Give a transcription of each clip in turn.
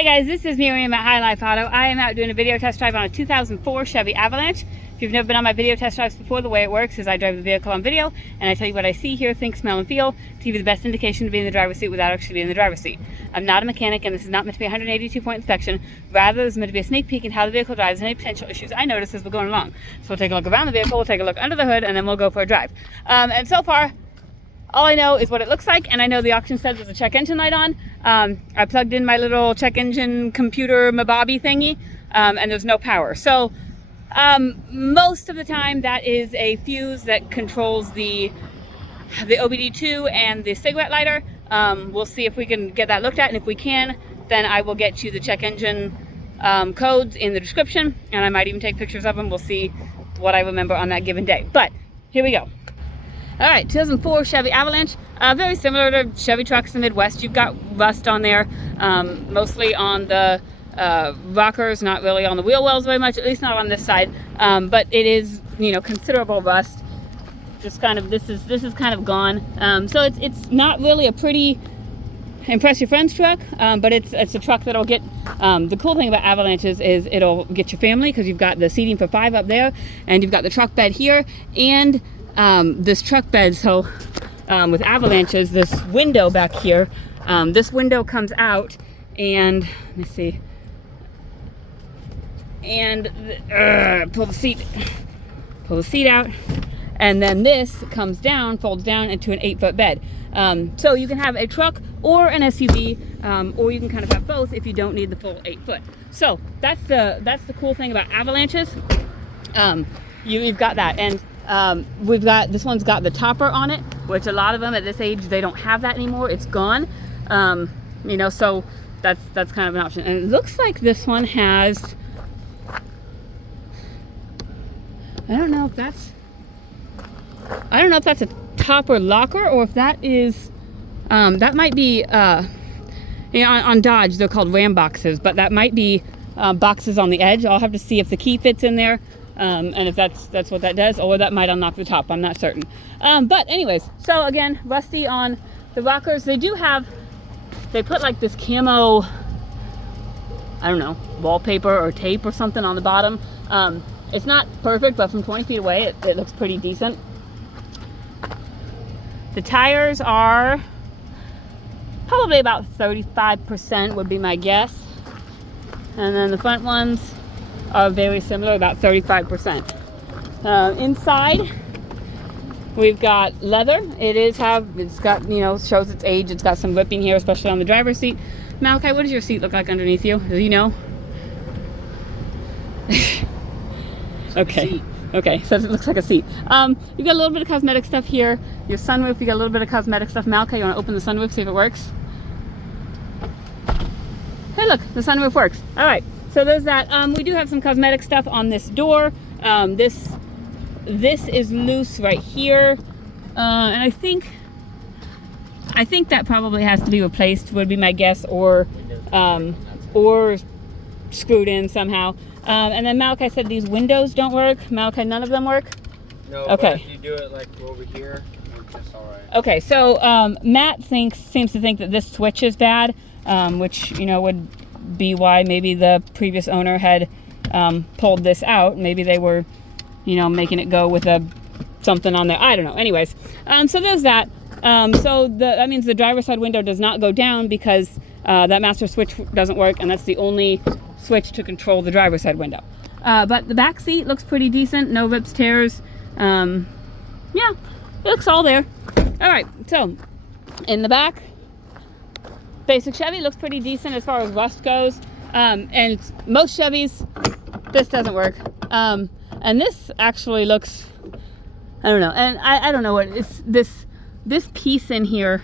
Hey guys, this is Miriam at High Life Auto. I am out doing a video test drive on a 2004 Chevy Avalanche. If you've never been on my video test drives before, the way it works is I drive the vehicle on video and I tell you what I see, hear, think, smell, and feel to give you the best indication to be in the driver's seat without actually being in the driver's seat. I'm not a mechanic and this is not meant to be a 182-point inspection. Rather, this is meant to be a sneak peek in how the vehicle drives and any potential issues I notice as we're going along. So we'll take a look around the vehicle, we'll take a look under the hood, and then we'll go for a drive. And so far, all I know is what it looks like, and I know the auction says there's a check engine light on. I plugged in my little check engine computer mababi thingy, and there's no power. So most of the time that is a fuse that controls the OBD2 and the cigarette lighter. We'll see if we can get that looked at, and if we can, then I will get you the check engine codes in the description, and I might even take pictures of them. We'll see what I remember on that given day. But here we go. All right, 2004 Chevy Avalanche, very similar to Chevy trucks in the Midwest. You've got rust on there, mostly on the rockers, not really on the wheel wells very much, at least not on this side. But it is, you know, considerable rust. Just kind of, this is kind of gone. So it's not really a pretty impress your friends truck, but it's a truck that'll get, the cool thing about Avalanches is it'll get your family because you've got the seating for 5 up there, and you've got the truck bed here, and this truck bed. So with Avalanches, this window back here, this window comes out, and let me see, and pull the seat out, and then this comes down, folds down into an 8-foot bed. So you can have a truck or an SUV, or you can kind of have both if you don't need the full 8-foot. So that's the cool thing about Avalanches. You've got that, and we've got, this one's got the topper on it, which a lot of them at this age, they don't have that anymore. It's gone. You know, so that's kind of an option. And it looks like this one has, I don't know if that's a topper locker, or if that is, that might be, you know, on Dodge, they're called Ram boxes, but that might be boxes on the edge. I'll have to see if the key fits in there. And if that's what that does, or that might unlock the top, I'm not certain. But anyways, so again, rusty on the rockers. They put like this camo, I don't know, wallpaper or tape or something on the bottom. It's not perfect, but from 20 feet away, it looks pretty decent. The tires are probably about 35% would be my guess. And then the front ones are very similar, about 35%. Inside, we've got leather. It's got, you know, shows its age. It's got some ripping here, especially on the driver's seat. Malachi, what does your seat look like underneath you? Do you know? Okay, so it looks like a seat. You've got a little bit of cosmetic stuff here. Your sunroof, you got a little bit of cosmetic stuff. Malachi, you want to open the sunroof, see if it works? Hey, look, the sunroof works. All right. So there's that. We do have some cosmetic stuff on this door. This is loose right here, and I think that probably has to be replaced, would be my guess, or screwed in somehow. And then Malachi said these windows don't work. Malachi, none of them work? No. Okay. But if you do it like over here, it's all right. Okay. So Matt seems to think that this switch is bad, which, you know, would be why maybe the previous owner had pulled this out. Maybe they were, you know, making it go with something on there. I don't know. Anyways, so there's that. So that means the driver's side window does not go down because that master switch doesn't work, and that's the only switch to control the driver's side window. But the back seat looks pretty decent. No rips, tears. Yeah, it looks all there. All right. So in the back, basic Chevy looks pretty decent as far as rust goes, and most Chevys, this doesn't work, and this actually looks, I don't know, and I don't know what it's, this piece in here,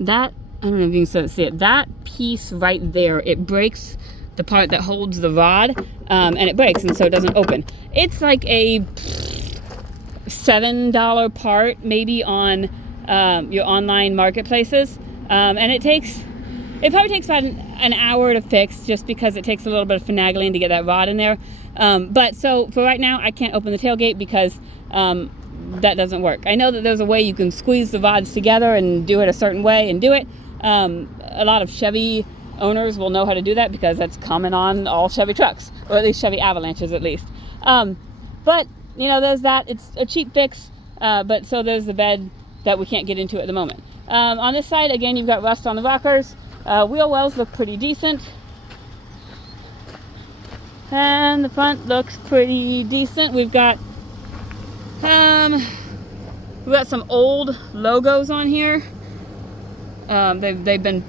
that, I don't know if you can see it, that piece right there, it breaks the part that holds the rod, and it breaks, and so it doesn't open. It's like a $7 part maybe on your online marketplaces. And it probably takes about an hour to fix, just because it takes a little bit of finagling to get that rod in there. But so for right now, I can't open the tailgate because that doesn't work. I know that there's a way you can squeeze the rods together and do it a certain way and do it. A lot of Chevy owners will know how to do that because that's common on all Chevy trucks, or at least Chevy Avalanches at least. But, you know, there's that. It's a cheap fix, but so there's the bed that we can't get into at the moment. On this side, again, you've got rust on the rockers. Wheel wells look pretty decent. And the front looks pretty decent. We've got some old logos on here. They've been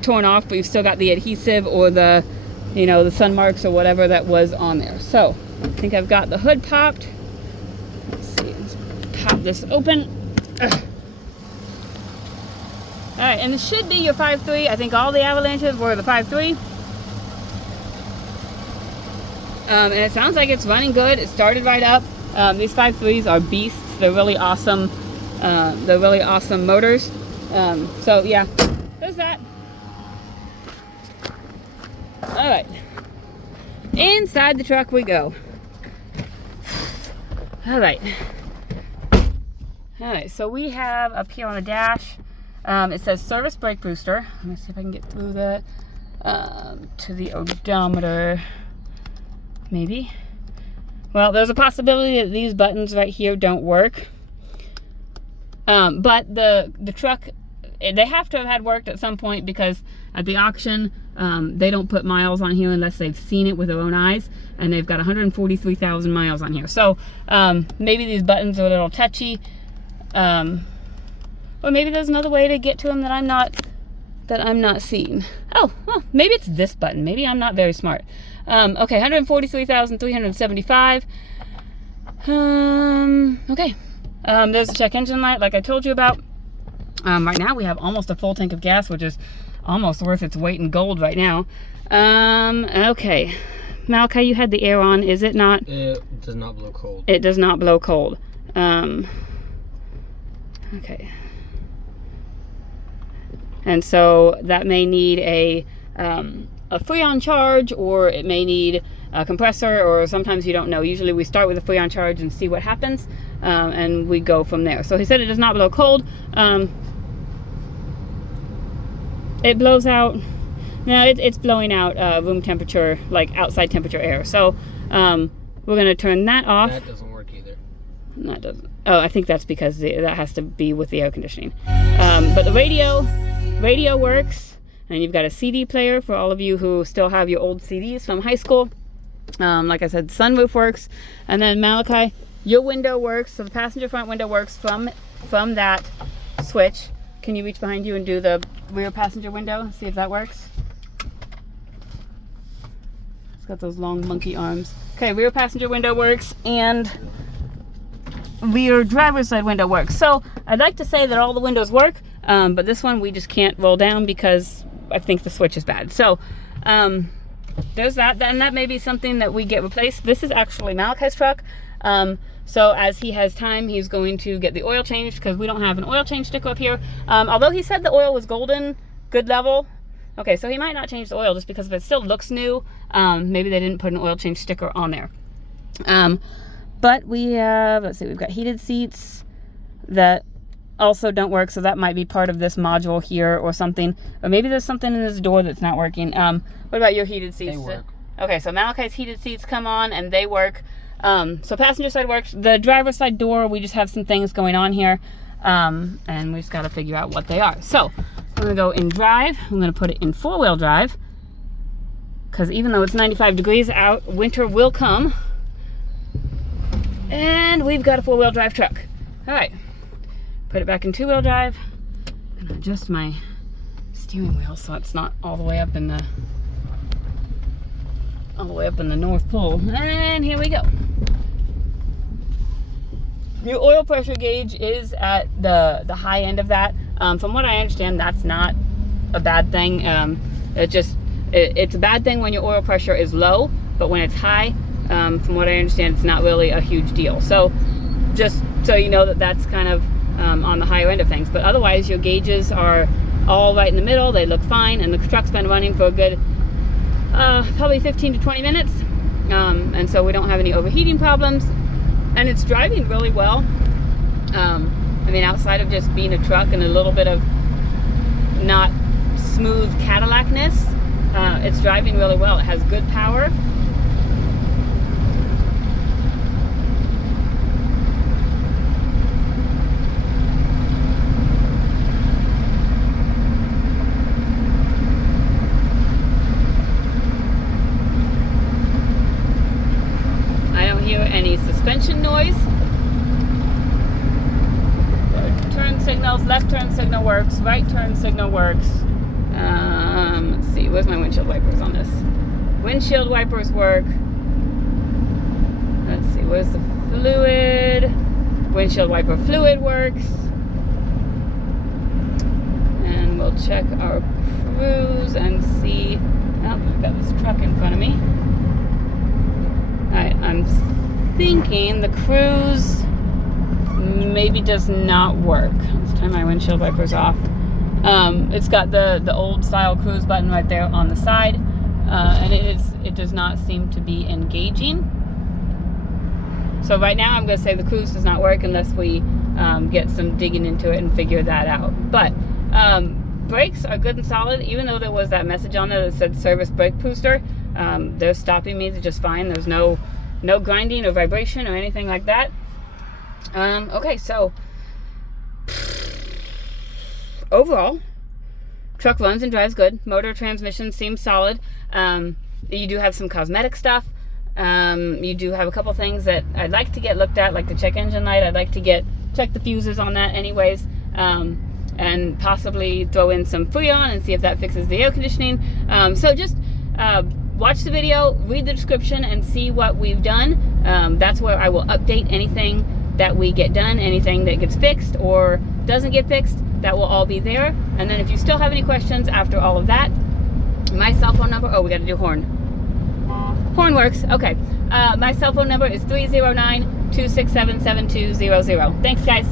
torn off, but you've still got the adhesive or the, you know, the sun marks or whatever that was on there. So I think I've got the hood popped. Let's see, let's pop this open. Ugh. All right, and this should be your 5.3. I think all the Avalanches were the 5.3. And it sounds like it's running good. It started right up. These 5.3s are beasts. They're really awesome. They're really awesome motors. So yeah, there's that. All right, inside the truck we go. All right. So we have up here on the dash. It says service brake booster. Let me see if I can get through that to the odometer. Maybe. Well, there's a possibility that these buttons right here don't work. But the truck, they have to have had worked at some point because at the auction, they don't put miles on here unless they've seen it with their own eyes, and they've got 143,000 miles on here. So maybe these buttons are a little touchy, or maybe there's another way to get to them that I'm not seeing. Oh, well, maybe it's this button. Maybe I'm not very smart. Okay, 143,375. Okay. There's the check engine light, like I told you about. Right now we have almost a full tank of gas, which is almost worth its weight in gold right now. Okay. Malachi, you had the air on, is it not? It does not blow cold. It does not blow cold. Okay. And so that may need a Freon charge, or it may need a compressor, or sometimes you don't know. Usually we start with a Freon charge and see what happens, and we go from there. So he said it does not blow cold. It blows out, no, it's blowing out room temperature, like outside temperature air. So we're going to turn that off. That doesn't work either. That doesn't. Oh, I think that's because that has to be with the air conditioning. But the radio works. And you've got a CD player for all of you who still have your old CDs from high school. Like I said, sunroof works. And then Malachi, your window works. So the passenger front window works from that switch. Can you reach behind you and do the rear passenger window? See if that works. It's got those long monkey arms. Okay, rear passenger window works, and rear driver's side window works. So I'd like to say that all the windows work, but this one we just can't roll down because I think the switch is bad. So there's that, and that may be something that we get replaced. This is actually Malachi's truck. So as he has time, he's going to get the oil changed because we don't have an oil change sticker up here. Although he said the oil was golden, good level. Okay, so he might not change the oil just because if it still looks new, maybe they didn't put an oil change sticker on there. But we have, let's see, we've got heated seats that also don't work, so that might be part of this module here or something. Or maybe there's something in this door that's not working. What about your heated seats? They work. Okay, so Malachi's heated seats come on and they work. So passenger side works. The driver's side door, we just have some things going on here. And we just got to figure out what they are. So I'm going to go in drive. I'm going to put it in four-wheel drive, because even though it's 95 degrees out, winter will come. And we've got a four-wheel drive truck. All right. Put it back in two-wheel drive and adjust my steering wheel so it's not all the way up in the North Pole. And here we go. Your oil pressure gauge is at the high end of that. From what I understand, that's not a bad thing. It's a bad thing when your oil pressure is low, but when it's high, from what I understand, it's not really a huge deal. So just so you know that's kind of on the higher end of things. But otherwise, your gauges are all right in the middle. They look fine, and the truck's been running for a good probably 15 to 20 minutes. And so we don't have any overheating problems. And it's driving really well. I mean, outside of just being a truck and a little bit of not smooth Cadillac-ness, it's driving really well. It has good power. I don't hear any suspension noise. Turn signals, left turn signal works, right turn signal works. Let's see, where's my windshield wipers on this? Windshield wipers work. Let's see, where's the fluid? Windshield wiper fluid works. And we'll check our cruise and see. Oh, I've got this truck in front of me. Alright, I'm thinking the cruise maybe does not work. Let's turn my windshield wipers off. It's got the old style cruise button right there on the side, and it does not seem to be engaging. So right now I'm going to say the cruise does not work unless we get some digging into it and figure that out. But brakes are good and solid, even though there was that message on there that said service brake booster. They're stopping me just fine. There's no grinding or vibration or anything like that. Okay, so overall, truck runs and drives good. Motor transmission seems solid. You do have some cosmetic stuff. You do have a couple things that I'd like to get looked at, like the check engine light. I'd like to check the fuses on that anyways, and possibly throw in some Freon and see if that fixes the air conditioning. So just watch the video, read the description, and see what we've done. That's where I will update anything that we get done, anything that gets fixed or doesn't get fixed. That will all be there. And then if you still have any questions after all of that, my cell phone number, oh, we got to do horn. Horn works, okay. My cell phone number is 309-267-7200. Thanks, guys.